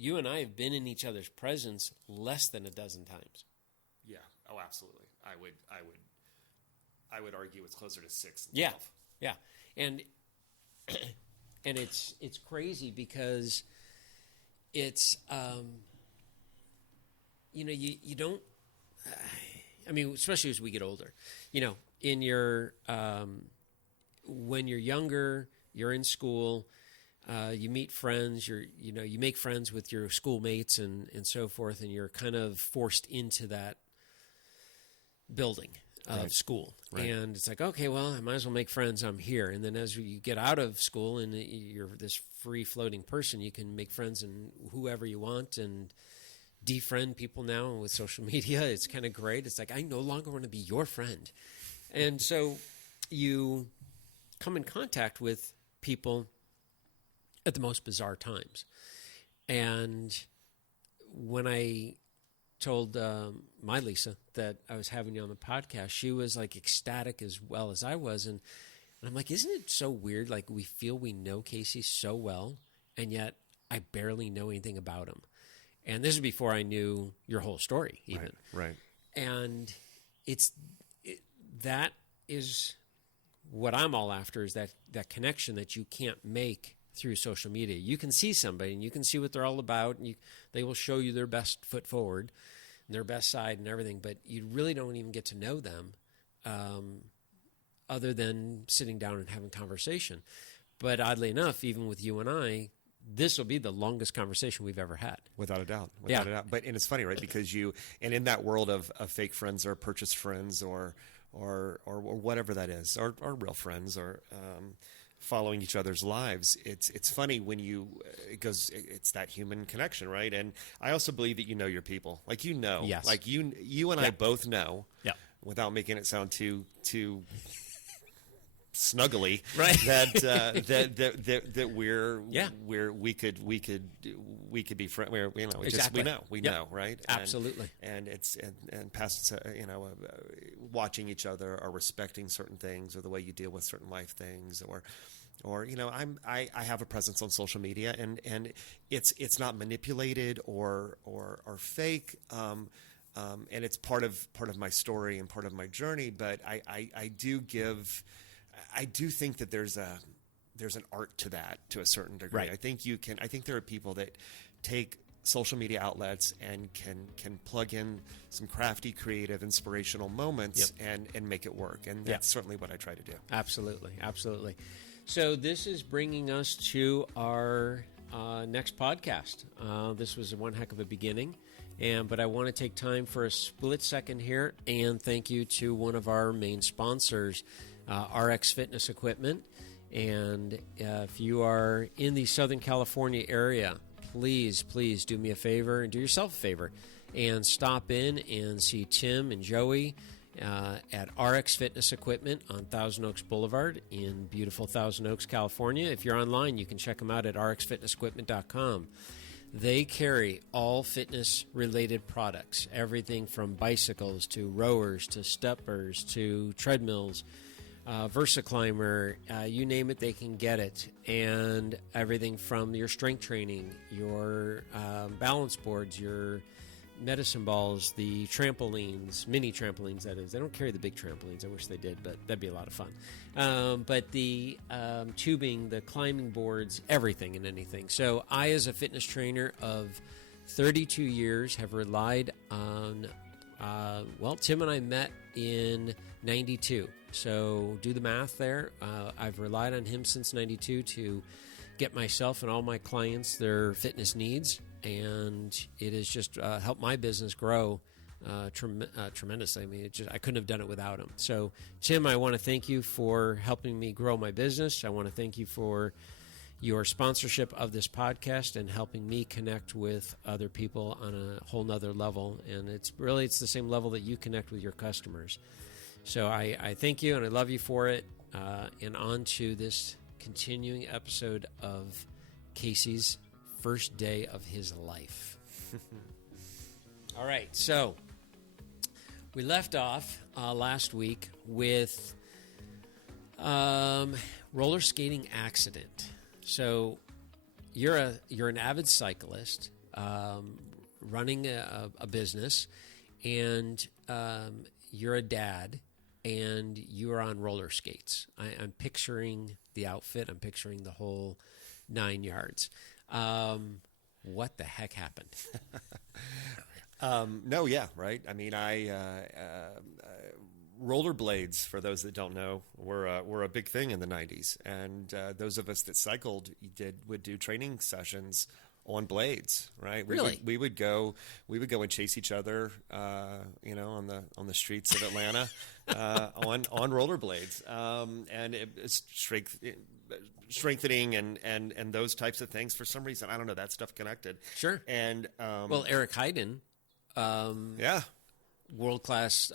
you and I have been in each other's presence less than a dozen times. Yeah. Oh, absolutely. I would argue it's closer to 6 than Yeah. 12. Yeah. And it's crazy because it's, you don't, I mean, especially as we get older, in your, when you're younger, you're in school, you meet friends, you make friends with your schoolmates and so forth, and you're kind of forced into that building of school. Right. And it's like, okay, well, I might as well make friends. I'm here. And then as you get out of school and you're this free-floating person, you can make friends and whoever you want and defriend people now with social media. It's kind of great. It's like, I no longer want to be your friend. And so you come in contact with people at the most bizarre times. And when I told my Lisa that I was having you on the podcast, she was like ecstatic as well as I was. And I'm like, isn't it so weird? Like we feel we know Casey so well, and yet I barely know anything about him. And this is before I knew your whole story even. Right. And that is what I'm all after, is that connection that you can't make through social media. You can see somebody and you can see what they're all about, and they will show you their best foot forward and their best side and everything, but you really don't even get to know them other than sitting down and having conversation. But oddly enough, even with you and I, this will be the longest conversation we've ever had. Without a doubt. Without a doubt. But, and it's funny, right? Because and in that world of fake friends or purchased friends or whatever that is, or real friends, or following each other's lives, it's funny when it's that human connection, right? And I also believe that you know your people, like yes. like you and I both know, without making it sound too snuggly, right? that we could be friends. Exactly. We know, right? Absolutely. And it's past watching each other or respecting certain things, or the way you deal with certain life things, or I have a presence on social media, and it's not manipulated or fake. And it's part of my story and part of my journey. But I do think that there's an art to that to a certain degree. Right. I think there are people that take social media outlets and can plug in some crafty, creative, inspirational moments and make it work. And that's certainly what I try to do. Absolutely. Absolutely. So this is bringing us to our next podcast. This was one heck of a beginning. But I want to take time for a split second here and thank you to one of our main sponsors, RX Fitness Equipment. And if you are in the Southern California area, please do me a favor and do yourself a favor and stop in and see Tim and Joey at RX Fitness Equipment on Thousand Oaks Boulevard in beautiful Thousand Oaks, California. If you're online, you can check them out at rxfitnessequipment.com. They carry all fitness-related products, everything from bicycles to rowers to steppers to treadmills, VersaClimber, you name it, they can get it. And everything from your strength training, your balance boards, your medicine balls, the trampolines, mini trampolines, that is. They don't carry the big trampolines. I wish they did, but that'd be a lot of fun. But the tubing, the climbing boards, everything and anything. So I, as a fitness trainer of 32 years, have relied on, Tim and I met in 92. So do the math there. I've relied on him since 92 to get myself and all my clients their fitness needs. And it has just helped my business grow tremendously. I mean, I couldn't have done it without him. So, Tim, I want to thank you for helping me grow my business. I want to thank you for your sponsorship of this podcast and helping me connect with other people on a whole nother level. And it's the same level that you connect with your customers. So I thank you and I love you for it. And on to this continuing episode of Casey's first day of his life. All right, so we left off last week with roller skating accident. So you're an avid cyclist, running a business, and you're a dad, and you are on roller skates. I'm picturing the outfit. I'm picturing the whole 9 yards. What the heck happened? No, yeah, right. I mean, rollerblades, for those that don't know, were a big thing in the 90s. And those of us that cycled would do training sessions on blades, right? Really? We would go and chase each other, on the streets of Atlanta, on rollerblades. And it's strengthening and those types of things. For some reason, I don't know, that stuff connected. Sure. And well, Eric Heiden, yeah, world-class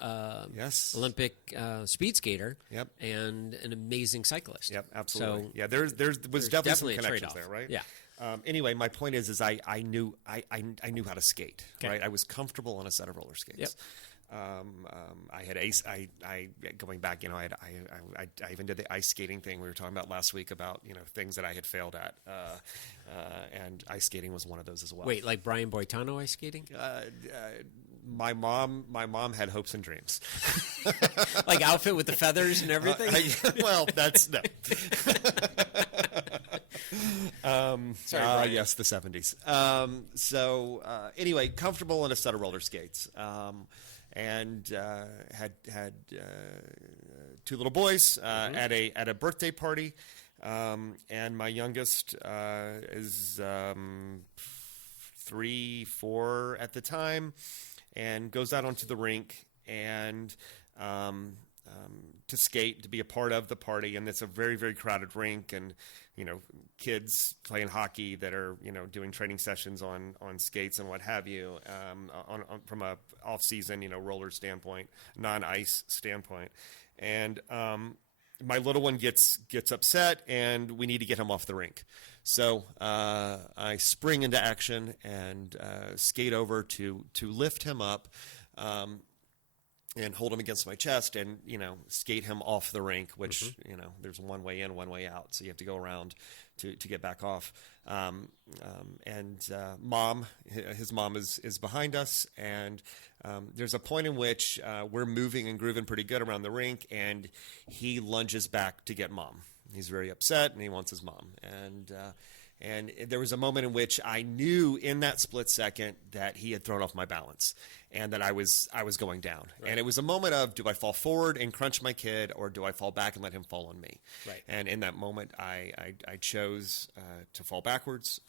yes, Olympic speed skater, yep, and an amazing cyclist. Yep, absolutely. So there was definitely some a connections trade-off there, right? Yeah. Anyway, my point is I knew how to skate. Okay. Right, I was comfortable on a set of roller skates. Yep. I had I going back, I even did the ice skating thing we were talking about last week about things that I had failed at, and ice skating was one of those as well. Wait, like Brian Boitano ice skating? My mom had hopes and dreams. Like outfit with the feathers and everything? Well, that's no. Sorry, Brian. Yes, the 70s. Anyway, comfortable on a set of roller skates, and had two little boys at a birthday party, and my youngest is 3, 4 at the time, and goes out onto the rink and to skate, to be a part of the party. And it's a very, very crowded rink, and kids playing hockey that are doing training sessions on skates and what have you, from a off season roller standpoint, non-ice standpoint. And my little one gets upset, and we need to get him off the rink. So I spring into action and skate over to lift him up, and hold him against my chest, and skate him off the rink, which there's one way in, one way out, so you have to go around to get back off. His mom is behind us, and there's a point in which we're moving and grooving pretty good around the rink, and he lunges back to get mom. He's very upset, and he wants his mom. And there was a moment in which I knew in that split second that he had thrown off my balance, and that I was going down. Right. And it was a moment of, do I fall forward and crunch my kid, or do I fall back and let him fall on me? Right. And in that moment, I chose to fall backwards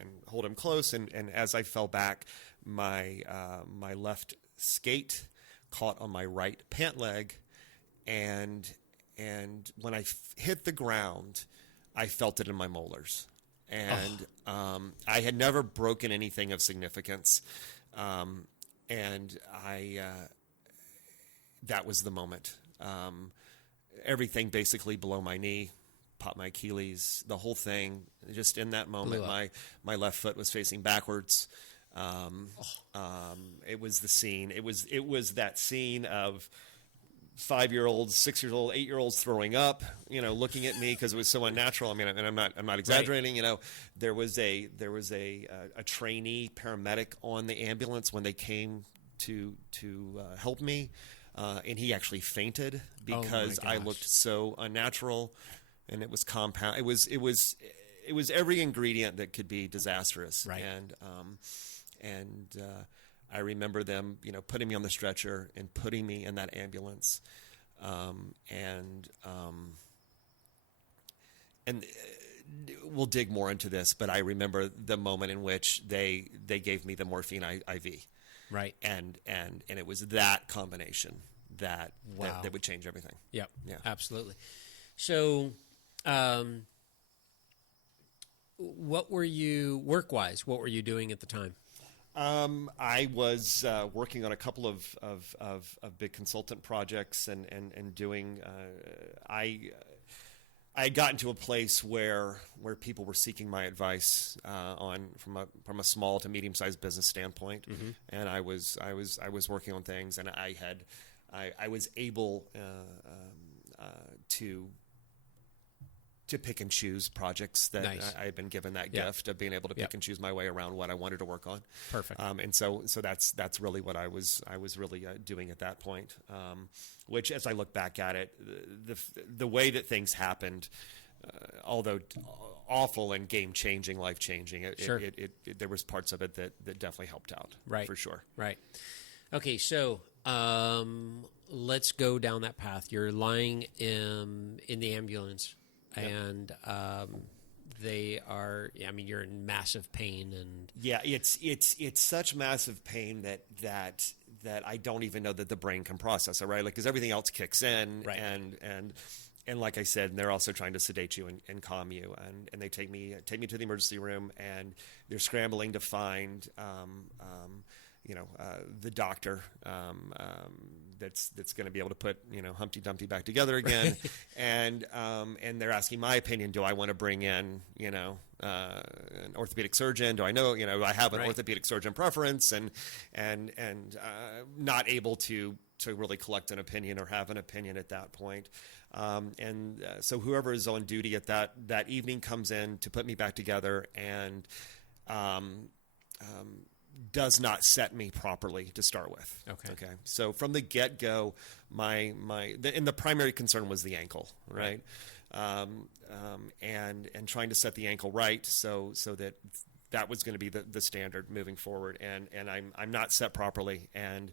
and hold him close. And as I fell back, my left skate caught on my right pant leg, and when I hit the ground, I felt it in my molars. And I had never broken anything of significance, and that was the moment. Everything basically below my knee, popped my Achilles, the whole thing. Just in that moment, my left foot was facing backwards. It was the scene. It was that scene of 5-year-olds, 6-year-olds, 8-year-olds throwing up, looking at me because it was so unnatural. I mean, and I'm not exaggerating. Right. There was a trainee paramedic on the ambulance when they came to help me, and he actually fainted because I looked so unnatural, and it was compound. It was every ingredient that could be disastrous. Right. And I remember them, putting me on the stretcher and putting me in that ambulance, and we'll dig more into this. But I remember the moment in which they gave me the morphine IV, right? And it was that combination that would change everything. Yep. Yeah, absolutely. So, what were you work-wise? What were you doing at the time? I was working on a couple of big consultant projects and doing. I had gotten to a place where people were seeking my advice from a small to medium sized business standpoint, and I was working on things, and I was able to to pick and choose projects that Nice. I've been given that gift of being able to pick and choose my way around what I wanted to work on. Perfect. And so that's really what I was really doing at that point. Which, as I look back at it, the way that things happened, although awful and game changing, life changing, there was parts of it that definitely helped out. Right. For sure. Right. Okay. So let's go down that path. You're lying in the ambulance, and they are. I mean, you're in massive pain, and it's such massive pain that I don't even know that the brain can process it, right? Like, because everything else kicks in, right. and like I said, they're also trying to sedate you and calm you, and they take me to the emergency room, and they're scrambling to find the doctor that's going to be able to put Humpty Dumpty back together again, and they're asking my opinion. Do I want to bring in an orthopedic surgeon? Do I know I have an orthopedic surgeon preference, and not able to really collect an opinion or have an opinion at that point. So whoever is on duty at that evening comes in to put me back together and does not set me properly to start with. Okay. So from the get-go, the primary concern was the ankle, right? And trying to set the ankle right so that was going to be the standard moving forward, and I'm not set properly, and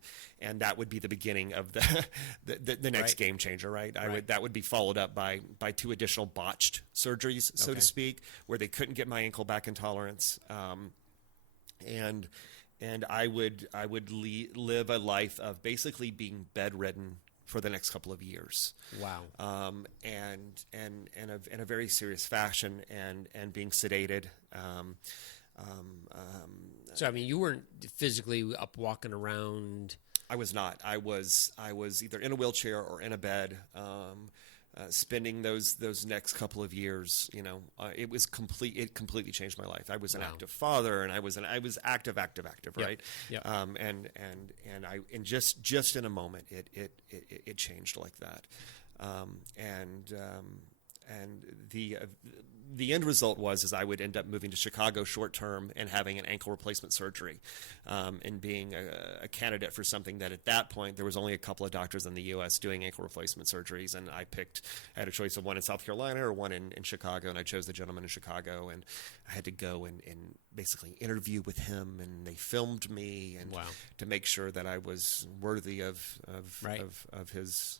that would be the beginning of the next game changer, right? That would be followed up by 2 additional botched surgeries, so to speak, where they couldn't get my ankle back in tolerance, and I would live a life of basically being bedridden for the next couple of years. Wow. And in a very serious fashion, and being sedated. So I mean, you weren't physically up walking around. I was not. I was either in a wheelchair or in a bed. Spending those next couple of years, it was complete. It completely changed my life. I was an active father, and I was active, right? Yep. And just in a moment, it changed like that. And the end result was I would end up moving to Chicago short term and having an ankle replacement surgery, and being a candidate for something that at that point there was only a couple of doctors in the U.S. doing ankle replacement surgeries, and I had a choice of one in South Carolina or one in Chicago, and I chose the gentleman in Chicago, and I had to go and basically interview with him, and they filmed me and to make sure that I was worthy of his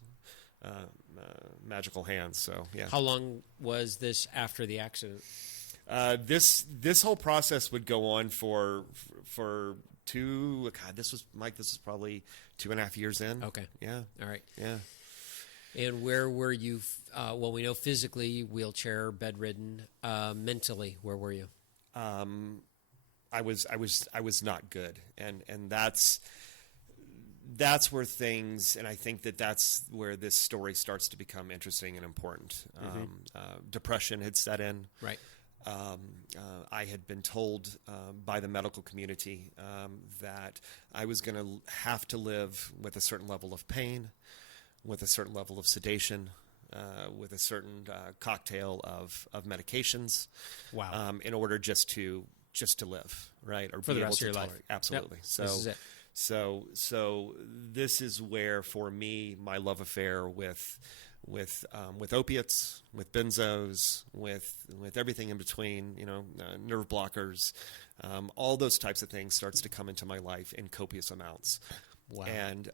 magical hands. So yeah. How long was this after the accident? This whole process would go on for two. God, this was probably 2.5 years in. Okay. Yeah. All right. Yeah. And where were you? Well, we know physically wheelchair, bedridden. Mentally, where were you? I was not good, and that's where things, and I think that's where this story starts to become interesting and important. Depression had set in. Right. I had been told by the medical community that I was going to have to live with a certain level of pain, with a certain level of sedation, with a certain cocktail of medications. Wow. In order just to live, right? Or for be the able rest to of your life. Absolutely. Yep. So this is it. So this is where, for me, my love affair with opiates, with benzos, with everything in between, nerve blockers, all those types of things starts to come into my life in copious amounts. Wow. And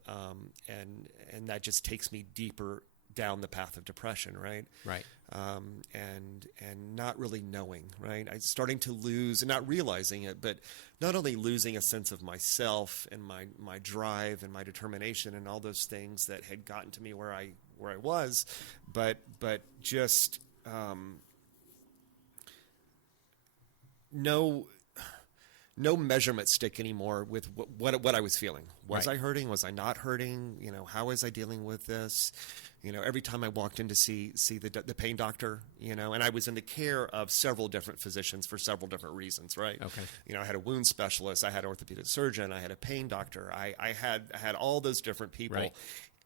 that just takes me deeper down the path of depression, right? Right. And not really knowing, right? I'm starting to lose, and not realizing it, but not only losing a sense of myself and my drive and my determination and all those things that had gotten to me where I was, but just no measurement stick anymore with what I was feeling. Was I hurting? Was I not hurting? How was I dealing with this? Every time I walked in to see the pain doctor, and I was in the care of several different physicians for several different reasons, right? Okay. I had a wound specialist, I had an orthopedic surgeon, I had a pain doctor, I had all those different people, right.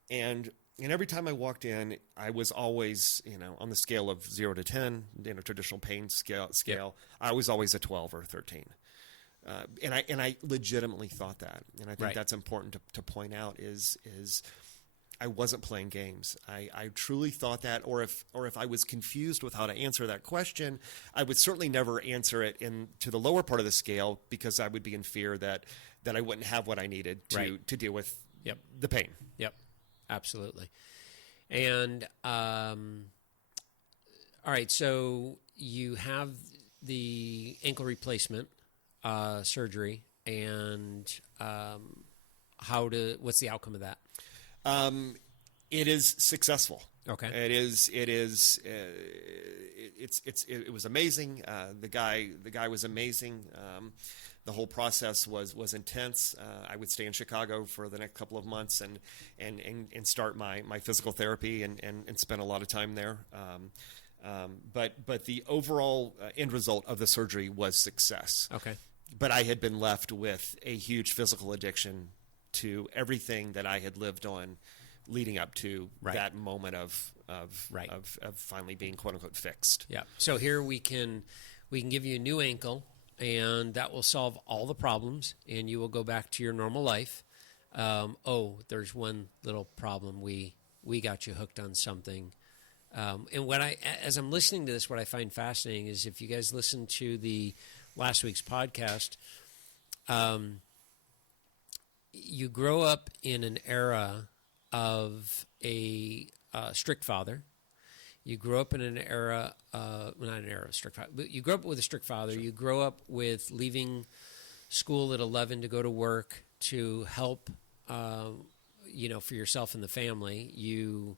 and And every time I walked in, I was always, on the scale of 0 to 10, traditional pain scale, I was always a 12 or a 13. And I legitimately thought that. And I think that's important to point out is I wasn't playing games. I truly thought that, or if I was confused with how to answer that question, I would certainly never answer it to the lower part of the scale, because I would be in fear that I wouldn't have what I needed to deal with the pain. Yep, absolutely. And all right, so you have the ankle replacement surgery, and what's the outcome of that? It is successful. Okay. It was amazing. The guy was amazing. The whole process was intense. I would stay in Chicago for the next couple of months and start my physical therapy and spend a lot of time there. But the overall end result of the surgery was success. Okay. But I had been left with a huge physical addiction to everything that I had lived on leading up to that moment of finally being quote unquote fixed. Yeah. So here we can give you a new ankle, and that will solve all the problems, and you will go back to your normal life. There's one little problem. We got you hooked on something. And as I'm listening to this, what I find fascinating is, if you guys listen to the last week's podcast, you grow up in an era of a strict father. You grow up in an era, not an era of strict father, but you grow up with a strict father. Sure. You grow up with leaving school at 11 to go to work to help, for yourself and the family. You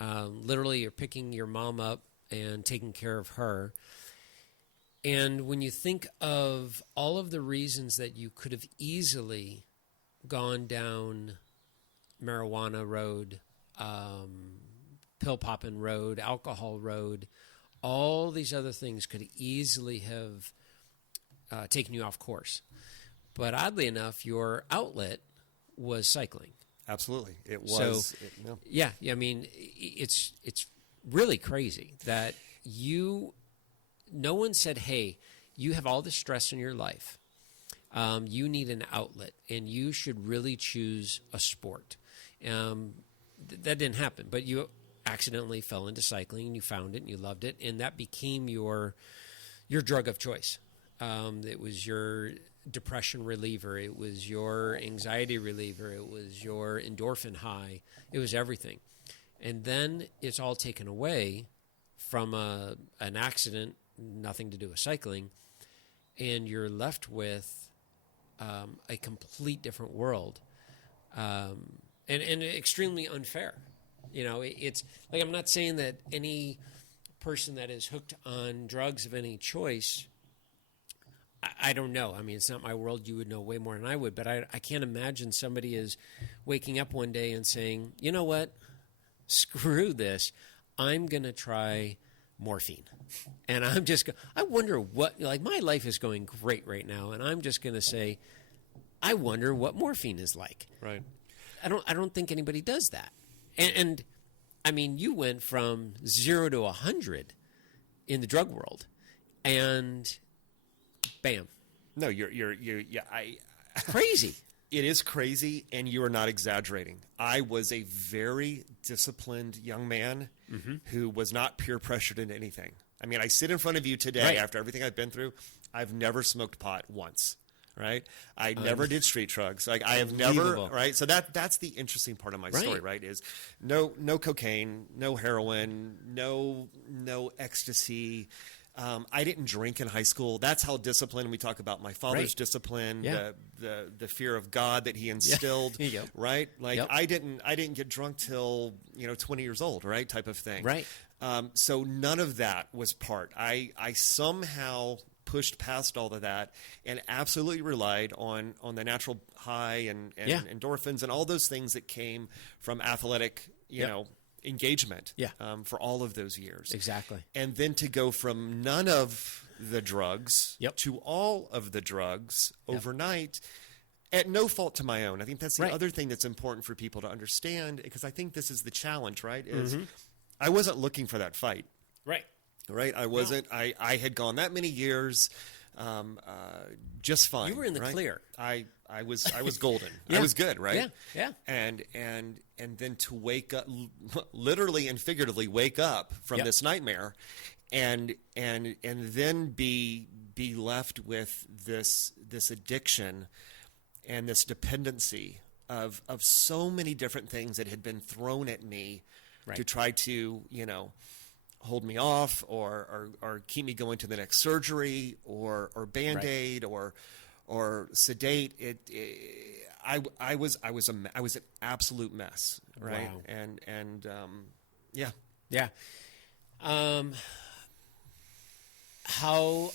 literally are picking your mom up and taking care of her. And when you think of all of the reasons that you could have easily gone down marijuana road, pill popping road, alcohol road, all these other things could easily have taken you off course. But oddly enough, your outlet was cycling. Absolutely, it was. Yeah. I mean, it's really crazy that no one said, "Hey, you have all this stress in your life. You need an outlet, and you should really choose a sport." That didn't happen, but you accidentally fell into cycling, and you found it, and you loved it, and that became your drug of choice. It was your depression reliever. It was your anxiety reliever. It was your endorphin high. It was everything. And then it's all taken away from an accident, nothing to do with cycling, and you're left with a complete different world, and extremely unfair. It's like, I'm not saying that any person that is hooked on drugs of any choice, I don't know. I mean, it's not my world. You would know way more than I would, but I can't imagine somebody is waking up one day and saying, you know what, screw this, I'm going to try morphine. And I wonder what, my life is going great right now, and I'm just going to say, I wonder what morphine is like. Right. I don't think anybody does that. And I mean, you went from 0 to 100 in the drug world, and bam. No, you're crazy. It is crazy, and you are not exaggerating. I was a very disciplined young man who was not peer pressured into anything. I mean, I sit in front of you today after everything I've been through. I've never smoked pot once, right? I never did street drugs. I have never, right? So that's the interesting part of my story, right? Is no cocaine, no heroin, no ecstasy. I didn't drink in high school. That's how disciplined. We talk about my father's discipline, the fear of God that he instilled, right? I didn't get drunk till 20 years old, right? Type of thing, right? So none of that was part. I somehow pushed past all of that and absolutely relied on the natural high and endorphins and all those things that came from athletic, engagement for all of those years. Exactly. And then to go from none of the drugs to all of the drugs overnight, at no fault to my own. I think that's the Right. other thing that's important for people to understand, because I think this is the challenge, right? Is I wasn't looking for that fight. Right. Right. I wasn't. I had gone that many years, just fine. You were in the right? clear. I was golden. Yeah. I was good. Right. Yeah. And then to wake up, literally and figuratively wake up from Yep. this nightmare, and then be left with this addiction and this dependency of so many different things that had been thrown at me Right. to try to, hold me off or keep me going to the next surgery or Band-Aid or sedate. I was an absolute mess. Right. Wow. And yeah. Yeah. All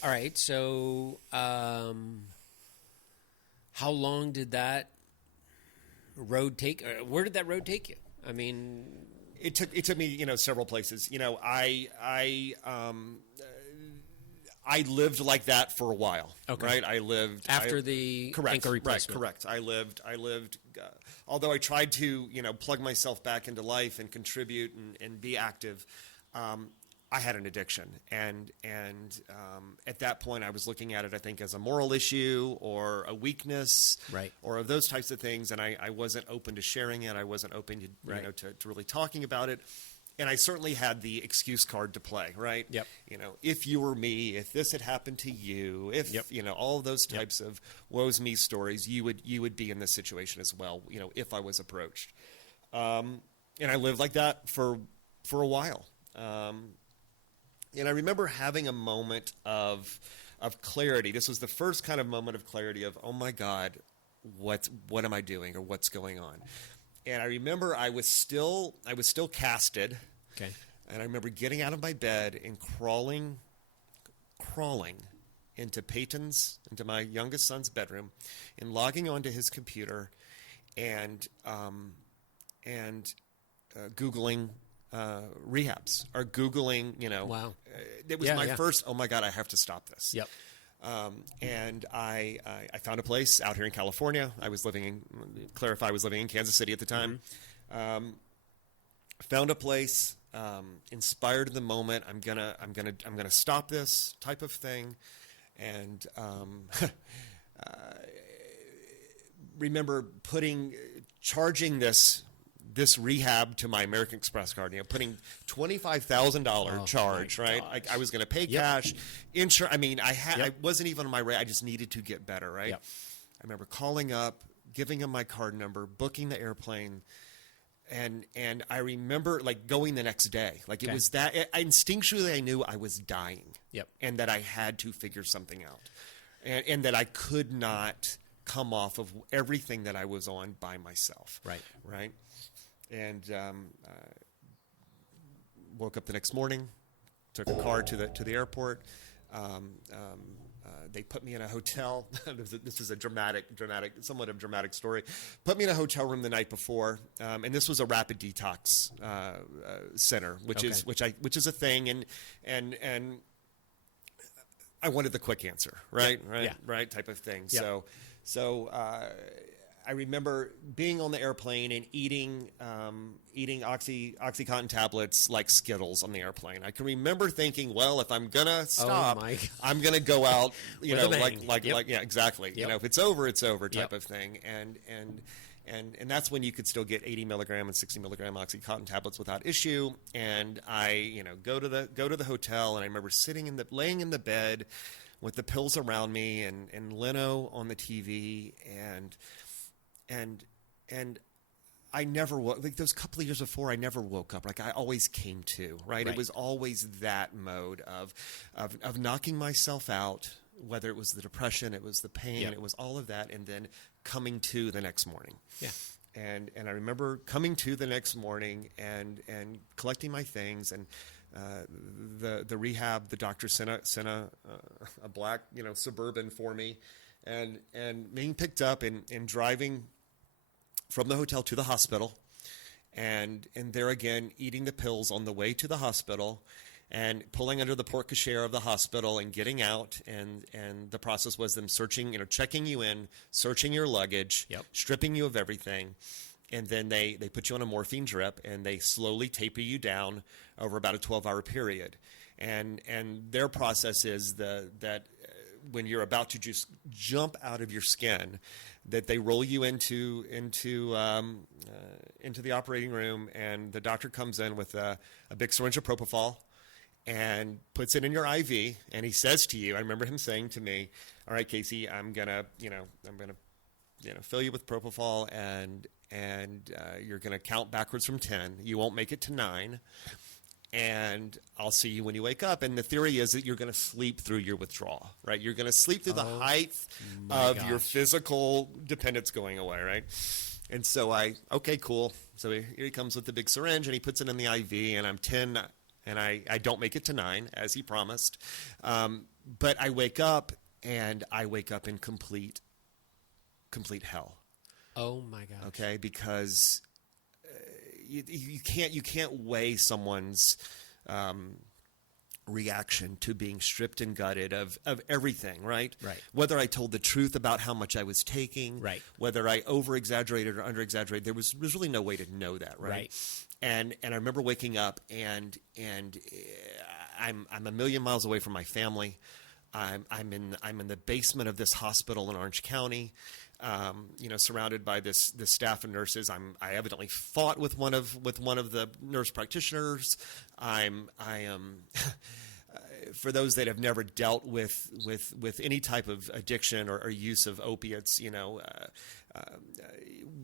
right. So, how long did that road take? Where did that road take you? I mean, It took me, several places. I lived like that for a while. Okay. Right. I lived after the correct, ankle replacement. Right, correct. I lived. Although I tried to, plug myself back into life and contribute and be active, I had an addiction, and at that point, I was looking at it, I think, as a moral issue or a weakness, Right. or of those types of things, and I wasn't open to sharing it. I wasn't open to Right. to really talking about it. And I certainly had the excuse card to play, right? Yep. If you were me, if this had happened to you, if Yep. all of those types of woe's me stories, you would be in this situation as well. If I was approached, and I lived like that for a while. And I remember having a moment of clarity. This was the first kind of moment of clarity of, oh my God, what am I doing, or what's going on? And I remember I was still casted. Okay. And I remember getting out of my bed and crawling into my youngest son's bedroom, and logging onto his computer, and Googling rehabs, or Googling, Wow. It was my first, oh my God, I have to stop this. Yep. And I found a place out here in California. I was living in Kansas City at the time. Found a place, inspired in the moment. I'm gonna stop this type of thing. And remember charging this rehab to my American Express card, putting $25,000 charge, right? I was going to pay cash, insurance. I mean, I wasn't even on my rate. I just needed to get better, right? Yep. I remember calling up, giving him my card number, booking the airplane, and I remember going the next day. It was that instinctually I knew I was dying. Yep. And that I had to figure something out, and that I could not come off of everything that I was on by myself. Right. Right. And woke up the next morning, took a car to the airport. They put me in a hotel. This is a somewhat of a dramatic story. Put me in a hotel room the night before, and this was a rapid detox center, which is a thing, and I wanted the quick answer, right, right type of thing. Yeah. So I remember being on the airplane and eating OxyContin tablets like Skittles on the airplane. I can remember thinking, well, if I'm gonna stop, I'm gonna go out, exactly. Yep. If it's over, it's over type of thing. And that's when you could still get 80 milligram and 60 milligram OxyContin tablets without issue. And I, go to the hotel, and I remember laying in the bed with the pills around me and Leno on the TV, and I never woke, those couple of years before, I never woke up. I always came to, right? It was always that mode of knocking myself out, whether it was the depression, it was the pain, it was all of that, and then coming to the next morning. Yeah. And I remember coming to the next morning and collecting my things, and the rehab, the doctor sent a black, Suburban for me, and being picked up and driving from the hotel to the hospital, and there again, eating the pills on the way to the hospital, and pulling under the porte cochere of the hospital and getting out. And the process was them searching, checking you in, searching your luggage, stripping you of everything. And then they put you on a morphine drip, and they slowly taper you down over about a 12-hour period. And their process is that when you're about to just jump out of your skin, that they roll you into the operating room, and the doctor comes in with a big syringe of propofol and puts it in your IV, and he says to you, I remember him saying to me, "All right, Casey, I'm gonna fill you with propofol, and you're gonna count backwards from 10. You won't make it to 9. And I'll see you when you wake up." And the theory is that you're going to sleep through your withdrawal, right? You're going to sleep through the height of your physical dependence going away, right? And so okay, cool. So here he comes with the big syringe, and he puts it in the IV, and I'm 10, and I don't make it to 9, as he promised. But I wake up, and I wake up in complete hell. Oh, my gosh. Okay, because you can't weigh someone's reaction to being stripped and gutted of everything, right? Right. Whether I told the truth about how much I was taking, right, whether I over-exaggerated or under-exaggerated, there's really no way to know that, right? And I remember waking up, and I'm a million miles away from my family. I'm in the basement of this hospital in Orange County. Surrounded by this staff and nurses. I evidently fought with one of the nurse practitioners. I am for those that have never dealt with any type of addiction or use of opiates,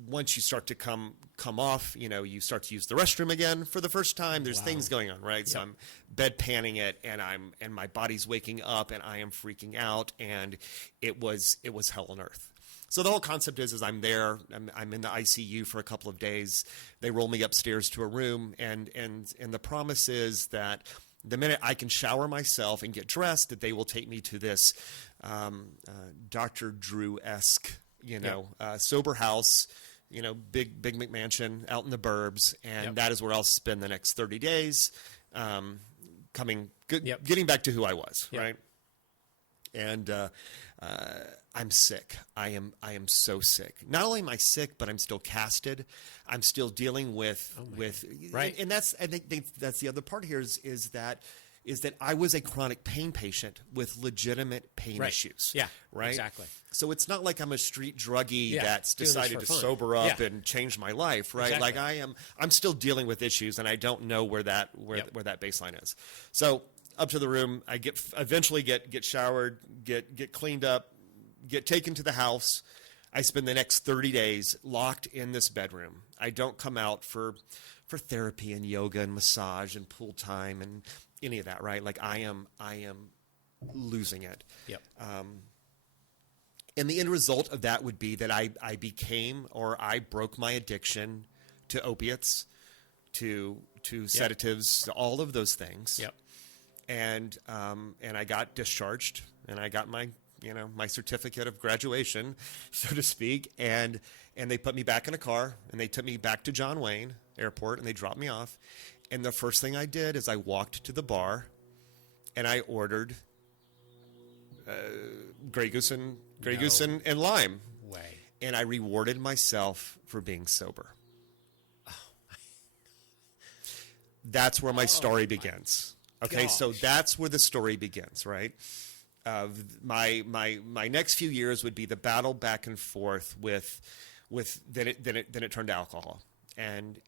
once you start to come off, you start to use the restroom again for the first time. There's things going on, right? Yep. So I'm bedpanning it, and my body's waking up, and I am freaking out, and it was hell on earth. So the whole concept is I'm there. I'm in the ICU for a couple of days. They roll me upstairs to a room, and the promise is that the minute I can shower myself and get dressed, that they will take me to this Dr. Drew-esque, sober house, big McMansion out in the burbs, and that is where I'll spend the next 30 days, getting back to who I was, right? And I'm sick. I am so sick. Not only am I sick, but I'm still casted. I'm still dealing with right. And I think that's the other part here is that I was a chronic pain patient with legitimate pain issues. Yeah, right. Exactly. So it's not like I'm a street druggie that's decided to sober up and change my life, right? Exactly. Like I'm still dealing with issues, and I don't know where that baseline is. So up to the room, I eventually get showered, get cleaned up, get taken to the house. I spend the next 30 days locked in this bedroom. I don't come out for therapy and yoga and massage and pool time and any of that, right? Like I am losing it. Yep. And the end result of that would be that I broke my addiction to opiates, to sedatives, to all of those things. Yep. And I got discharged, and I got my certificate of graduation, so to speak, and they put me back in a car, and they took me back to John Wayne Airport, and they dropped me off. And the first thing I did is I walked to the bar, and I ordered Grey Goose and lime. Way. And I rewarded myself for being sober. Oh. That's where my story begins. Okay, gosh. So that's where the story begins, right? My next few years would be the battle back and forth with then it turned to alcohol, and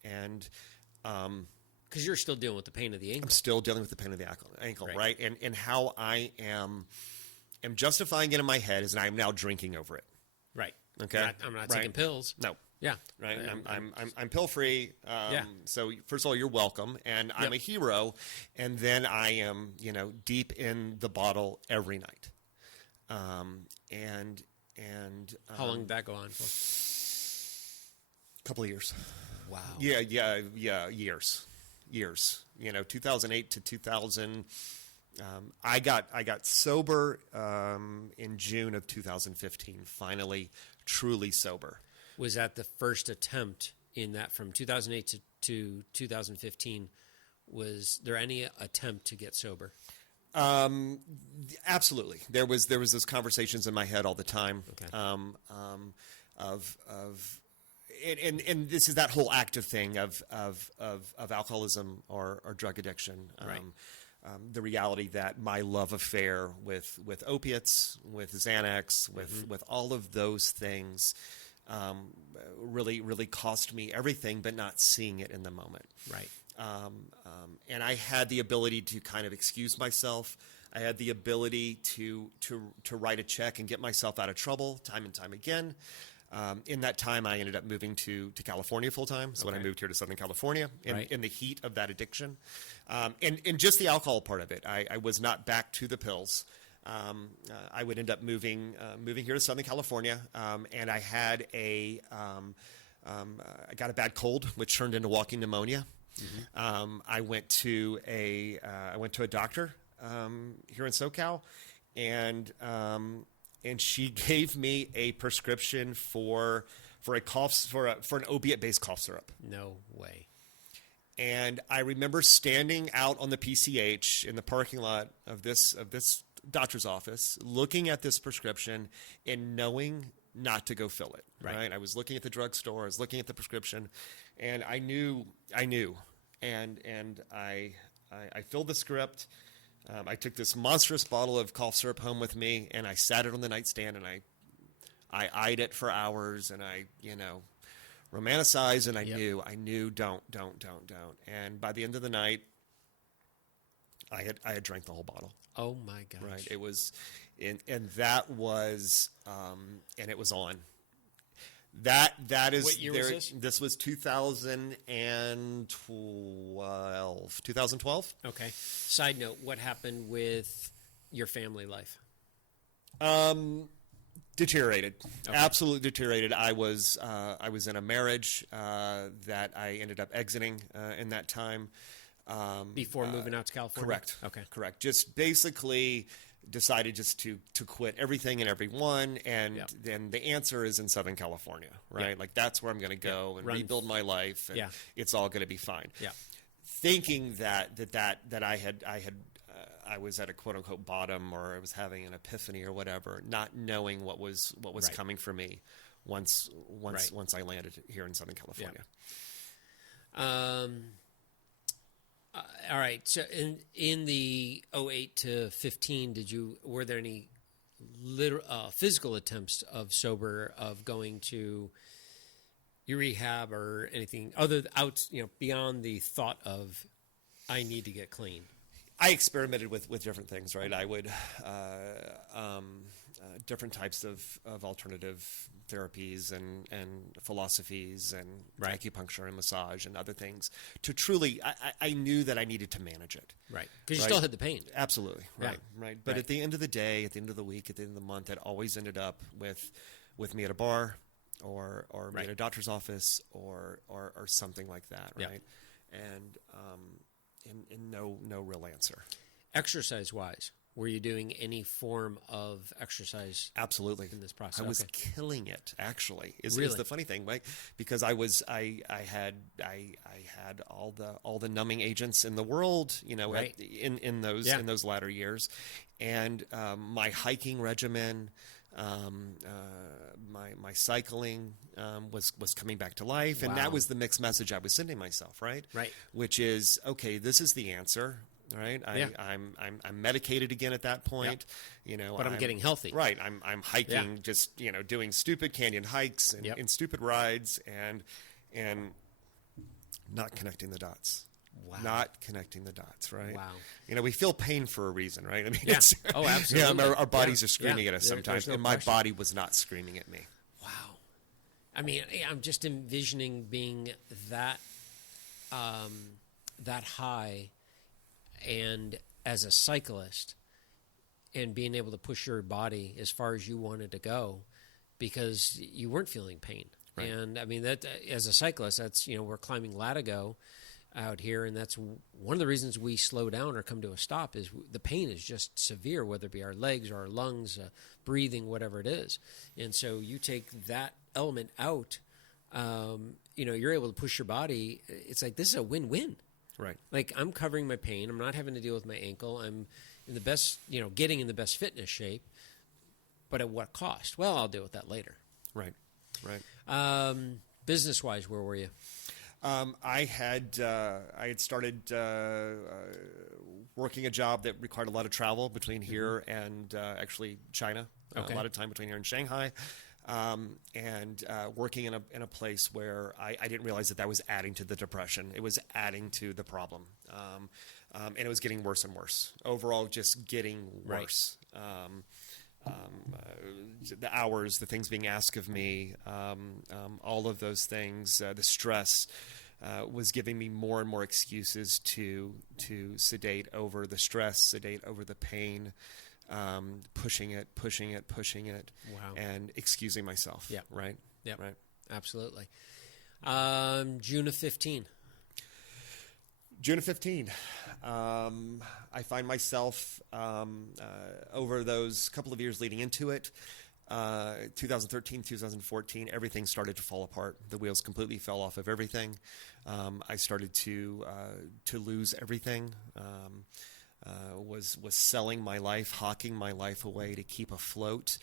because you're still dealing with the pain of the ankle. I'm still dealing with the pain of the ankle, right? And how I am justifying it in my head is that I'm now drinking over it. Right. Okay. I'm not taking pills. No. Yeah. Right. I'm pill free. So first of all, you're welcome, and I'm a hero. And then I am, deep in the bottle every night. And how long did that go on for? A couple of years. Wow. Yeah. Years. 2008 to 2000. I got sober in June of 2015. Finally, truly sober. Was that the first attempt in that from 2008 to 2015? Was there any attempt to get sober? Absolutely. There was those conversations in my head all the time. Okay. And this is that whole active thing of alcoholism or drug addiction. Right. The reality that my love affair with opiates, with Xanax, with all of those things, really cost me everything, but not seeing it in the moment. Right. And I had the ability to kind of excuse myself. I had the ability to write a check and get myself out of trouble time and time again. In that time, I ended up moving to California full time. So when I moved here to Southern California, in the heat of that addiction, and just the alcohol part of it, I was not back to the pills. I would end up moving here to Southern California, and I had I got a bad cold, which turned into walking pneumonia. Mm-hmm. I went to a doctor here in SoCal, and she gave me a prescription for an opiate-based cough syrup. No way. And I remember standing out on the PCH in the parking lot of this doctor's office, looking at this prescription and knowing not to go fill it. Right. I was looking at the drugstore. I was looking at the prescription, and I knew, and I filled the script. I took this monstrous bottle of cough syrup home with me, and I sat it on the nightstand, and I eyed it for hours, and I romanticized, and I knew, don't. And by the end of the night, I had drank the whole bottle. Oh my gosh! Right, it was, and that was, and it was on. That is. What year was this? This was 2012. 2012. Okay. Side note: what happened with your family life? Deteriorated. Okay. Absolutely deteriorated. I was in a marriage that I ended up exiting in that time. Before moving out to California? Correct. Okay. Correct. Just basically decided just to quit everything and everyone, and then the answer is in Southern California, right? Yeah. Like that's where I'm going to go and rebuild my life, and it's all going to be fine. Yeah. Thinking that I was at a quote unquote bottom, or I was having an epiphany or whatever, not knowing what was coming for me once I landed here in Southern California. Yeah. All right. So in the 08 to 15, were there any physical attempts of going to your rehab or anything beyond the thought of I need to get clean? I experimented with different things, right? I would different types of alternative therapies and philosophies and acupuncture and massage and other things to truly, I knew that I needed to manage it. Right. Because you still had the pain. Absolutely. Right. But at the end of the day, at the end of the week, at the end of the month, it always ended up with me at a bar or me at a doctor's office or something like that. Right. And no real answer. Exercise-wise, were you doing any form of exercise? Absolutely. In this process, I was killing it. Actually, is the funny thing, right? Because I had all the numbing agents in the world, in those latter years, and my hiking regimen, my cycling was coming back to life, and that was the mixed message I was sending myself, right? Right. Which is, okay, this is the answer. Right, I'm medicated again at that point, but I'm getting healthy. Right, I'm hiking, just doing stupid canyon hikes and stupid rides, and not connecting the dots. Wow. Not connecting the dots, right? Wow. We feel pain for a reason, right? I mean, oh, absolutely. Our bodies are screaming at us sometimes, and my body was not screaming at me. Wow. I mean, I'm just envisioning being that high. And as a cyclist, and being able to push your body as far as you wanted to go, because you weren't feeling pain. Right. And I mean that as a cyclist, that's we're climbing Latigo out here, and that's one of the reasons we slow down or come to a stop is the pain is just severe, whether it be our legs or our lungs, breathing, whatever it is. And so you take that element out, you're able to push your body. It's like this is a win-win. Right. Like, I'm covering my pain. I'm not having to deal with my ankle. I'm in the best, getting in the best fitness shape. But at what cost? Well, I'll deal with that later. Right. Business-wise, where were you? I had started working a job that required a lot of travel between here and actually China. Okay. A lot of time between here and Shanghai, and working in a place where I didn't realize that was adding to the depression. It was adding to the problem, and it was getting worse and worse. Overall, just getting worse. Right. The hours, the things being asked of me, all of those things, the stress was giving me more and more excuses to sedate over the stress, sedate over the pain, pushing it, Wow. and excusing myself. Yeah. Right? Yeah. Right. Absolutely. June of 15. June of 15. I find myself over those couple of years leading into it, 2013, 2014, everything started to fall apart. The wheels completely fell off of everything. I started to lose everything. Was selling my life, hawking my life away to keep afloat.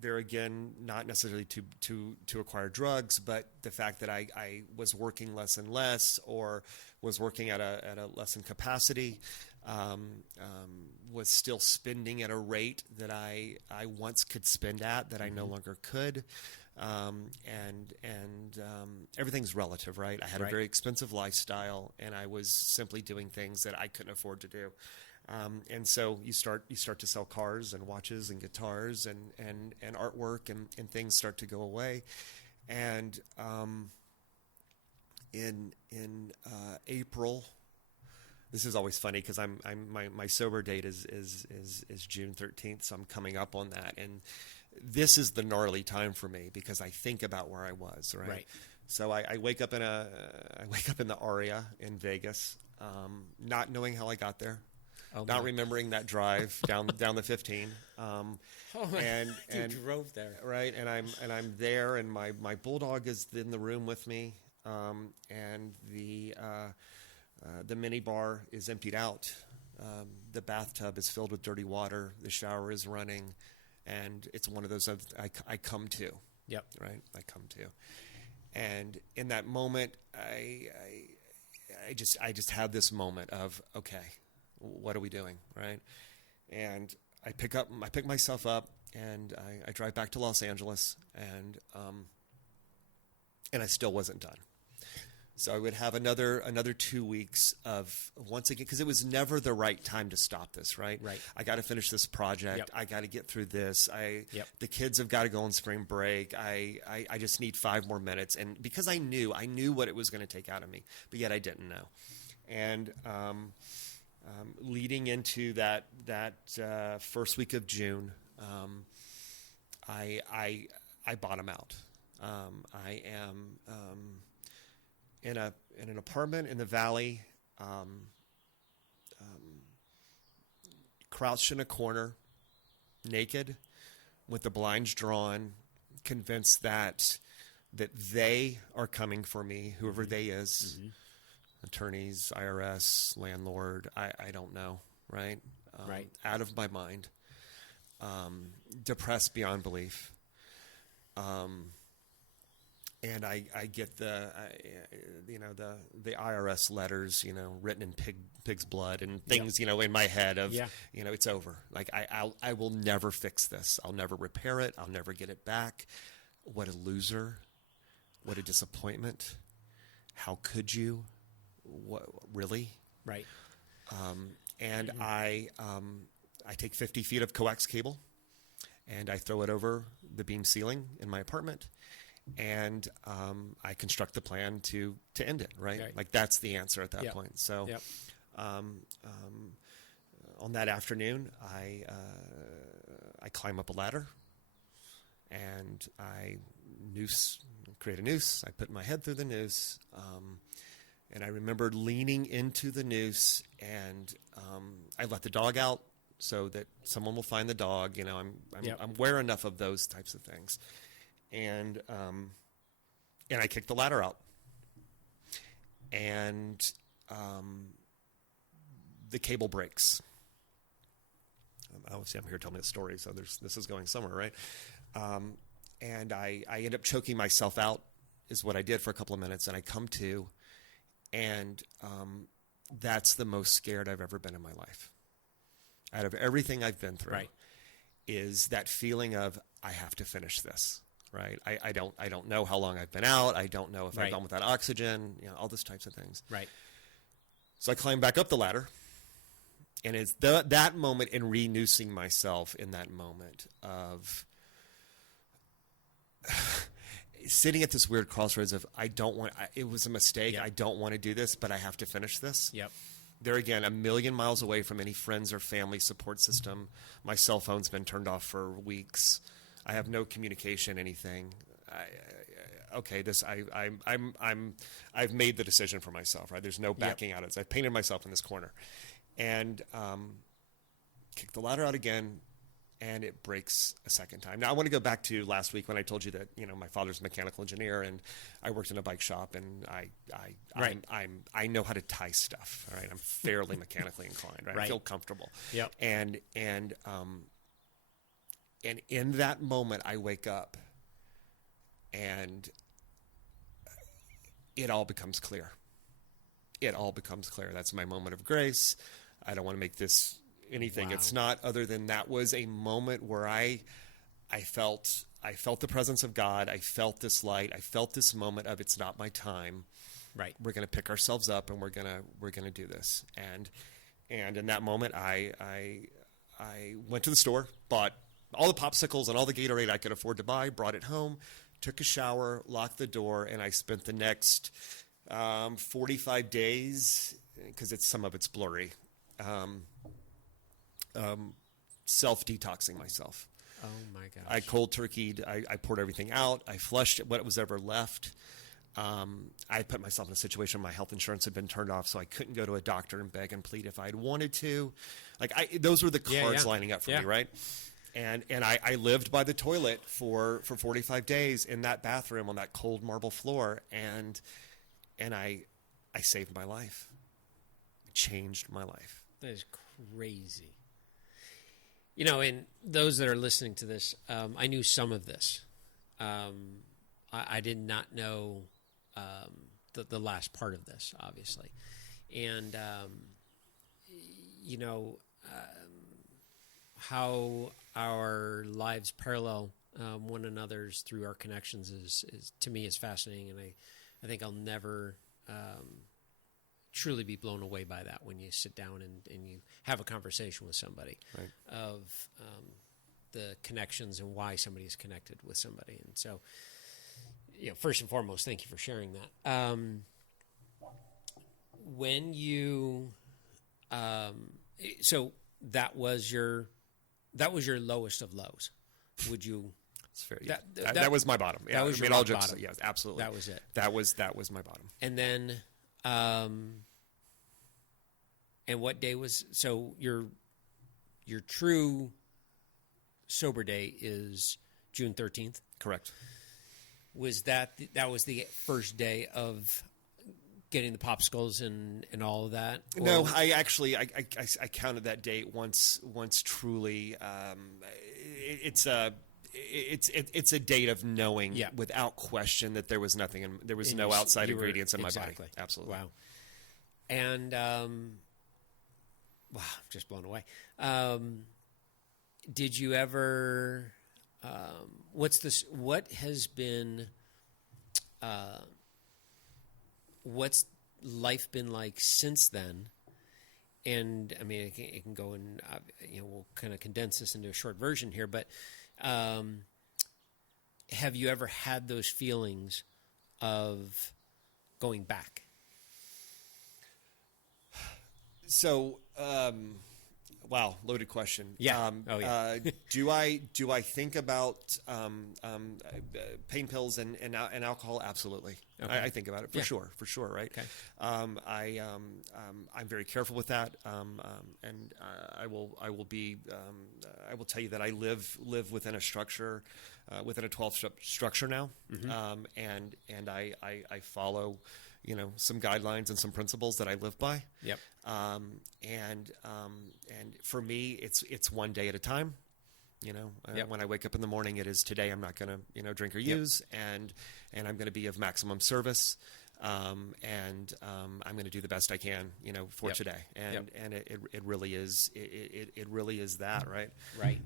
There again, not necessarily to acquire drugs, but the fact that I was working less and less, or was working at a less in capacity, was still spending at a rate that I once could spend at that I no longer could. And everything's relative, right? I had a very expensive lifestyle, and I was simply doing things that I couldn't afford to do. And so you start to sell cars and watches and guitars and artwork, and things start to go away. And in April, this is always funny because my sober date is June 13th, so I'm coming up on that. And this is the gnarly time for me because I think about where I was, right? So I wake up in the Aria in Vegas, not knowing how I got there, not remembering that drive down the 15. And you drove there, right? And I'm there, and my bulldog is in the room with me, and the mini bar is emptied out. The bathtub is filled with dirty water. The shower is running. And it's one of those I come to. Yep. Right? I come to. And in that moment, I just had this moment of, okay, what are we doing? Right? And I pick myself up, and I drive back to Los Angeles, and I still wasn't done. So I would have another 2 weeks of, once again, because it was never the right time to stop this, right? Right. I got to finish this project. Yep. I got to get through this. Yep. The kids have got to go on spring break. I just need 5 more minutes. And because I knew what it was going to take out of me, but yet I didn't know. And leading into that first week of June, I bottom out. I am in an apartment in the valley, crouched in a corner, naked, with the blinds drawn, convinced that they are coming for me, whoever they is, attorneys, IRS, landlord, I don't know, right? Out of my mind, depressed beyond belief. And I get the IRS letters, written in pig's blood and things, in my head of, it's over. Like I will never fix this. I'll never repair it. I'll never get it back. What a loser. What a disappointment. How could you? What, really? Right. And I take 50 feet of coax cable, and I throw it over the beam ceiling in my apartment. And I construct the plan to end it, right? Like that's the answer at that point. So on that afternoon, I climb up a ladder, and I create a noose. I put my head through the noose, and I remember leaning into the noose, and I let the dog out so that someone will find the dog. I'm aware enough of those types of things. And I kicked the ladder out, and the cable breaks. Obviously, I'm here telling the story, so this is going somewhere, right? And I end up choking myself out, is what I did for a couple of minutes, and I come to, and that's the most scared I've ever been in my life. Out of everything I've been through, right, is that feeling of I have to finish this, right? I don't know how long I've been out. I don't know if right. I've gone without oxygen, all those types of things. Right. So I climb back up the ladder, and it's that moment in re-noosing myself in that moment of sitting at this weird crossroads of it was a mistake. Yep. I don't want to do this, but I have to finish this. Yep. There again, a million miles away from any friends or family support system. My cell phone's been turned off for weeks. I have no communication, anything. I've made the decision for myself, right? There's no backing out of it. I've painted myself in this corner, and kicked the ladder out again, and it breaks a second time. Now I want to go back to last week when I told you that my father's a mechanical engineer, and I worked in a bike shop, and I know how to tie stuff. All right, I'm fairly mechanically inclined. Right? Right. I feel comfortable. Yep. And in that moment, I wake up, and it all becomes clear. It all becomes clear. That's my moment of grace. I don't want to make this anything. Wow. It's not, other than that was a moment where I felt the presence of God. I felt this light. I felt this moment of it's not my time. Right. We're going to pick ourselves up, and we're going to do this. And in that moment, I went to the store, bought all the popsicles and all the Gatorade I could afford to buy, brought it home, took a shower, locked the door, and I spent the next 45 days, because some of it's blurry, self-detoxing myself. Oh my gosh. I cold turkeyed. I poured everything out. I flushed what was ever left. I put myself in a situation where my health insurance had been turned off, so I couldn't go to a doctor and beg and plead if I'd wanted to. Those were the cards lining up for me, right? And I lived by the toilet for 45 days in that bathroom on that cold marble floor, and I saved my life. It changed my life. That is crazy. And those that are listening to this, I knew some of this. I did not know the last part of this, obviously. And, how our lives parallel one another's through our connections is to me is fascinating, and I think I'll never truly be blown away by that when you sit down and you have a conversation with somebody, right, of the connections and why somebody is connected with somebody. And so, first and foremost, thank you for sharing that. When you, so that was your lowest of lows. Would you? It's fair. Yeah. That was my bottom. Yeah, that was your all bottom. jokes. Yes, absolutely. That was it. That was my bottom. And then, and what day was, so your true sober day is June 13th? Correct. Was that was the first day of getting the popsicles and all of that? Or? No, I actually I counted that date once truly. It's a date of knowing without question that there was nothing and there was no outside ingredients in my body. Absolutely. Wow. And wow, I'm just blown away. Did you ever? What has been? What's life been like since then? And I mean, it can go in. We'll kind of condense this into a short version here, but have you ever had those feelings of going back? So, wow, loaded question. Yeah. Do I think about pain pills and alcohol? Absolutely. Okay. I think about it for sure. Right. Okay. I'm very careful with that. And I will tell you that I live within a structure, within a 12-step structure now. Mm-hmm. And I follow, some guidelines and some principles that I live by. Yep. And for me, it's one day at a time. Yep. When I wake up in the morning, it is today I'm not going to, drink or use, and I'm going to be of maximum service. I'm going to do the best I can, for Yep. today. And it really is, it really is that, right? Right.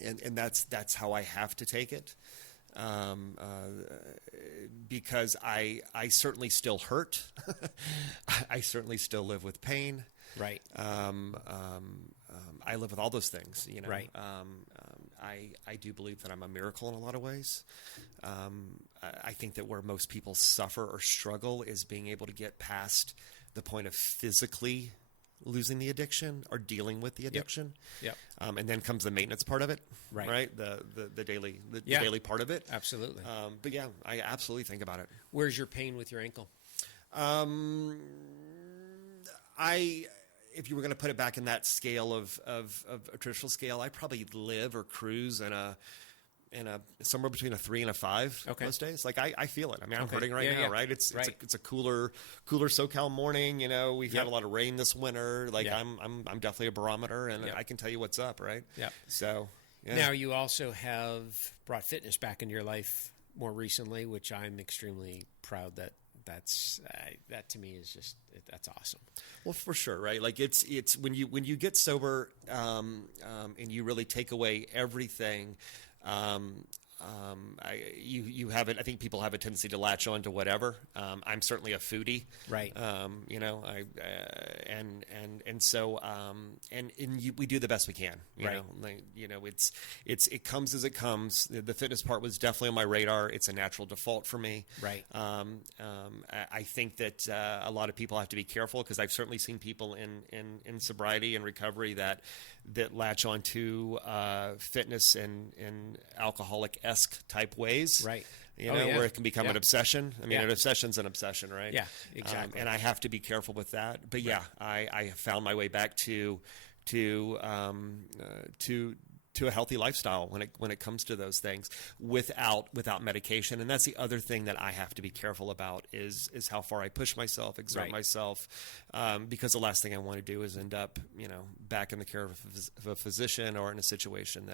And that's how I have to take it. Because I certainly still hurt. I certainly still live with pain. Right. I live with all those things, Right. I do believe that I'm a miracle in a lot of ways. I think that where most people suffer or struggle is being able to get past the point of physically losing the addiction or dealing with the addiction. Yep. And then comes the maintenance part of it, right? The daily daily part of it. Absolutely. But yeah, I absolutely think about it. Where's your pain with your ankle? If you were going to put it back in that scale of a traditional scale, I probably live or cruise in a somewhere between a 3 and a 5 most days. Like I feel it. I mean, I'm hurting right now, right? It's a cooler SoCal morning. We've had a lot of rain this winter. Like I'm definitely a barometer, and I can tell you what's up, right? Yeah. So now you also have brought fitness back into your life more recently, which I'm extremely proud that to me is just that's awesome. Well, for sure, right? Like it's when you get sober, and you really take away everything. You have it. I think people have a tendency to latch on to whatever. I'm certainly a foodie, right? We do the best we can. Right. It comes as it comes. The fitness part was definitely on my radar. It's a natural default for me. Right. I think that a lot of people have to be careful because I've certainly seen people in sobriety and recovery that latch onto fitness in alcoholic-esque type ways, right? Where it can become an obsession. I mean, an obsession's an obsession, right? Yeah, exactly. And I have to be careful with that. But I found my way back to a healthy lifestyle when it comes to those things without medication. And that's the other thing that I have to be careful about is how far I push myself, exert myself, because the last thing I want to do is end up back in the care of a physician or in a situation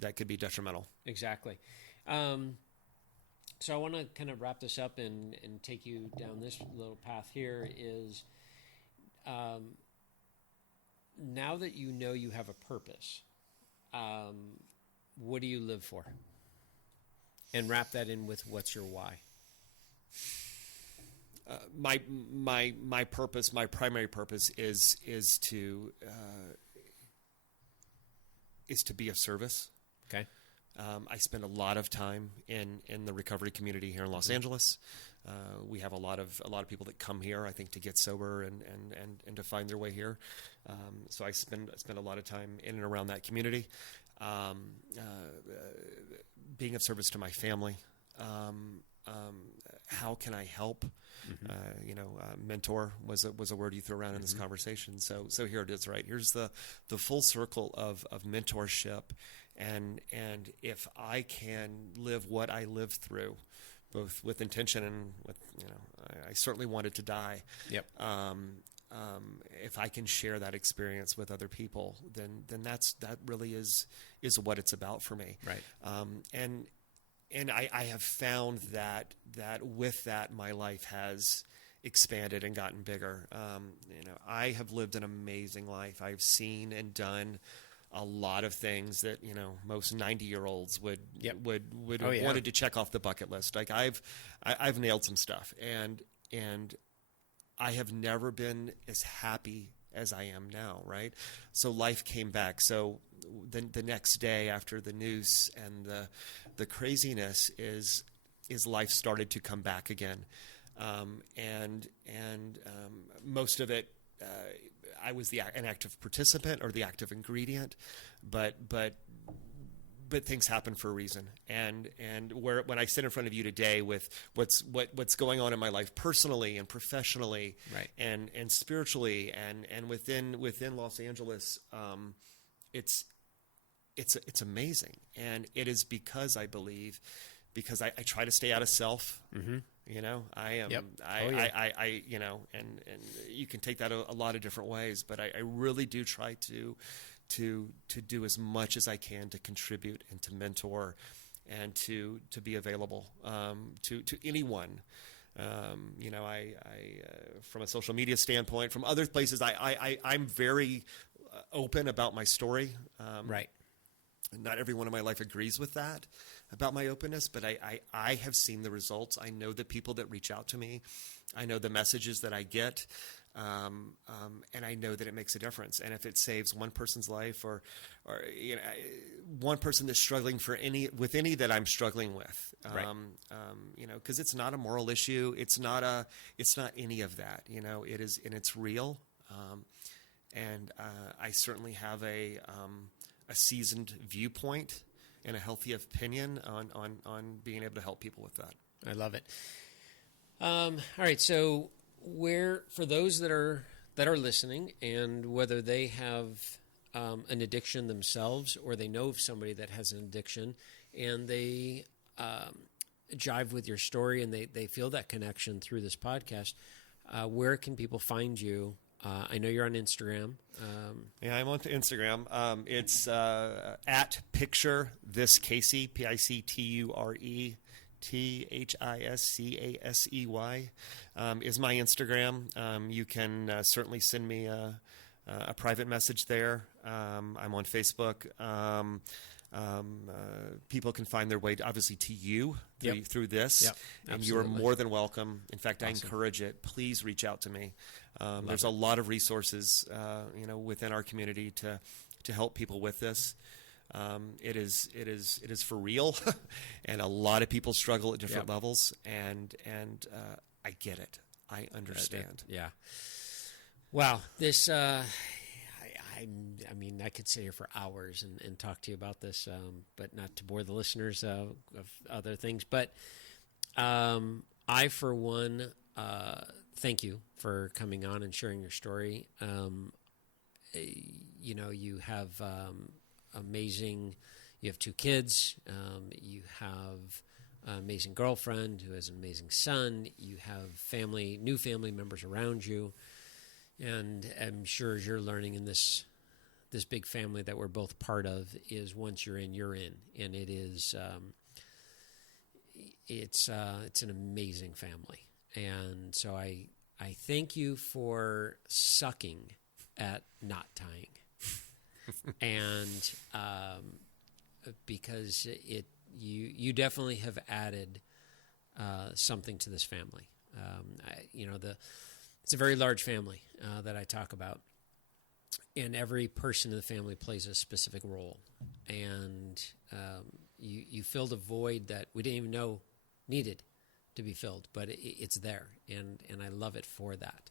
that could be detrimental. Exactly. So I want to kind of wrap this up and take you down this little path here is now that you know you have a purpose, what do you live for? And wrap that in with what's your why? My purpose, my primary purpose is to be of service. Okay. I spend a lot of time in the recovery community here in Los Angeles. We have a lot of people that come here, I think, to get sober and to find their way here. So I spend a lot of time in and around that community, being of service to my family. How can I help? Mentor was a word you threw around in this conversation. So here it is, right? Here's the full circle of mentorship. And if I can live what I lived through, both with intention and with, I certainly wanted to die. Yep. If I can share that experience with other people, then that really is what it's about for me. Right. And I have found that with that, my life has expanded and gotten bigger. I have lived an amazing life. I've seen and done a lot of things that most 90-year-olds would wanted to check off the bucket list. Like I've nailed some stuff, and I have never been as happy as I am now. Right, so life came back. So the next day after the news and the craziness is life started to come back again, and most of it. I was an active participant or the active ingredient, but things happen for a reason. And when I sit in front of you today with what's going on in my life personally and professionally, right, and spiritually and within Los Angeles, it's amazing. And it is because I believe because I try to stay out of self. You know, I am, Yep. I you know, and you can take that a lot of different ways, but I really do try to do as much as I can to contribute and to mentor and to be available to anyone. You know, I from a social media standpoint, from other places, I'm very open about my story. Right. Not everyone in my life agrees with that, about my openness, but I have seen the results. I know the people that reach out to me. I know the messages that I get, and I know that it makes a difference. And if it saves one person's life, or you know, one person that's struggling with any that I'm struggling with, Right. You know, because it's not a moral issue. It's not any of that. You know, it is, and it's real. And I certainly have a seasoned viewpoint and a healthy opinion on being able to help people with that. I love it. All right, so for those that are listening, and whether they have an addiction themselves or they know of somebody that has an addiction, and they jive with your story and they feel that connection through this podcast, where can people find you? I know you're on Instagram. Yeah, I'm on Instagram. It's at Picture This Casey, PICTURE THISCASEY is my Instagram. You can certainly send me a private message there. I'm on Facebook. People can find their way, obviously, to you through this. Yep, and you are absolutely. more than welcome. In fact, Awesome. I encourage it. Please reach out to me. There's a lot of resources, you know, within our community to help people with this. It is for real, and a lot of people struggle at different levels, and I get it. I understand. Yeah. Wow. This, I mean, I could sit here for hours and talk to you about this, but not to bore the listeners of other things. But I, for one, thank you for coming on and sharing your story. You know, you have amazing. You have 2 kids. You have an amazing girlfriend who has an amazing son. You have new family members around you, and I'm sure as you're learning in this big family that we're both part of, is once you're in, and it is it's an amazing family. And so I thank you for sucking at knot tying. And because you definitely have added something to this family. It's a very large family that I talk about, and every person in the family plays a specific role. And you filled a void that we didn't even know needed to be filled, but it's there, and I love it for that.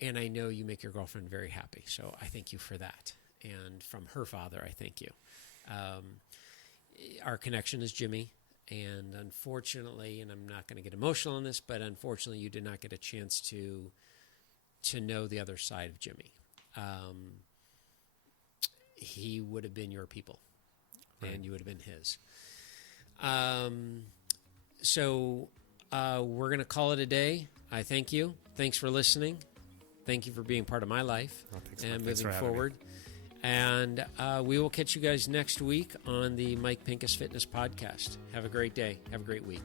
And I know you make your girlfriend very happy, so I thank you for that. And from her father, I thank you. Our connection is Jimmy, and unfortunately, and I'm not going to get emotional on this, but unfortunately, you did not get a chance to know the other side of Jimmy. He would have been your people, and you would have been his. So we're going to call it a day. I thank you. Thanks for listening. Thank you for being part of my life and moving forward. And we will catch you guys next week on the Mike Pincus Fitness Podcast. Have a great day. Have a great week.